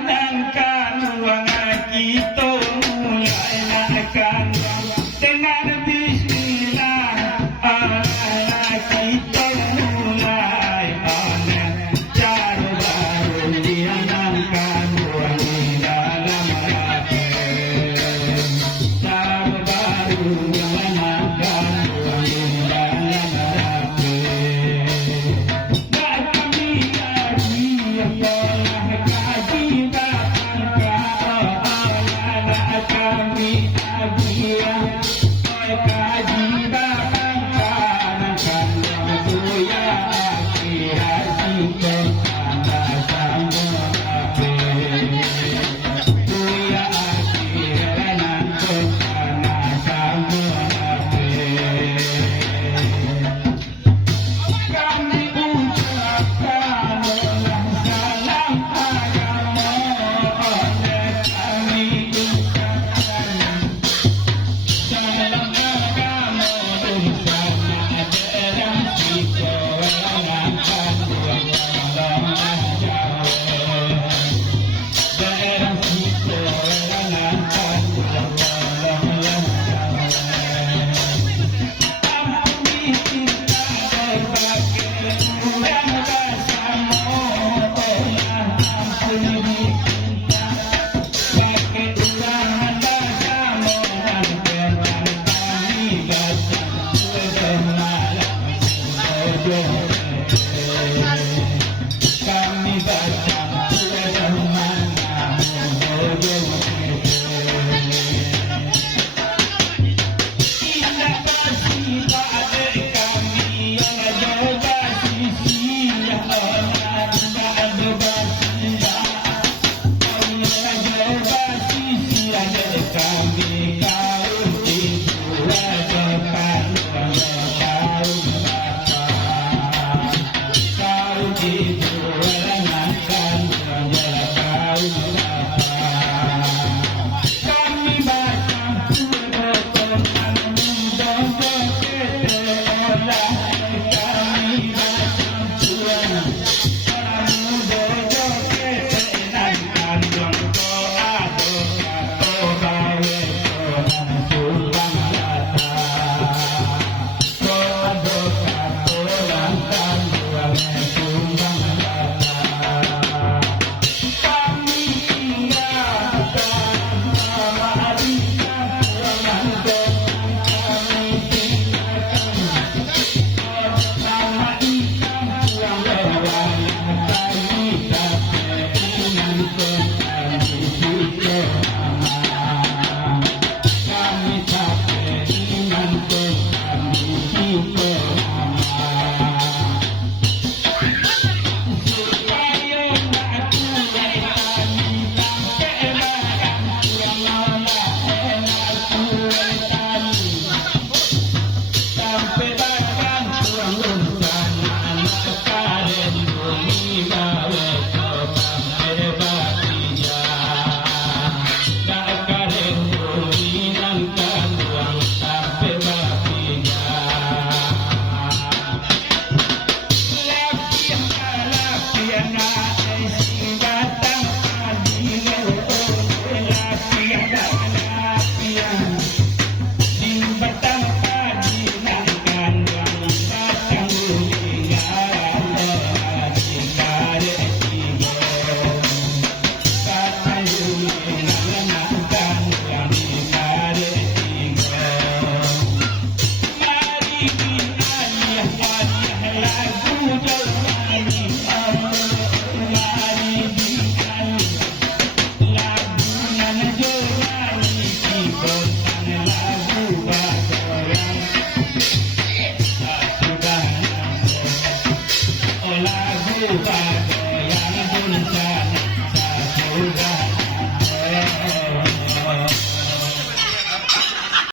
nangkan ruangan kita mulai nakan dengan bismillah Allah kita mulai panen cara baru dia nangkan ruangan dalam hati cara baru dia nangkan ruangan dalam hati dan kami lagi pola kaji kami agia kaji bahkan ya akhir kita sama ape ya akhir nanti sama ape kami ucapkan salam agama oleh kami lagu yang puncak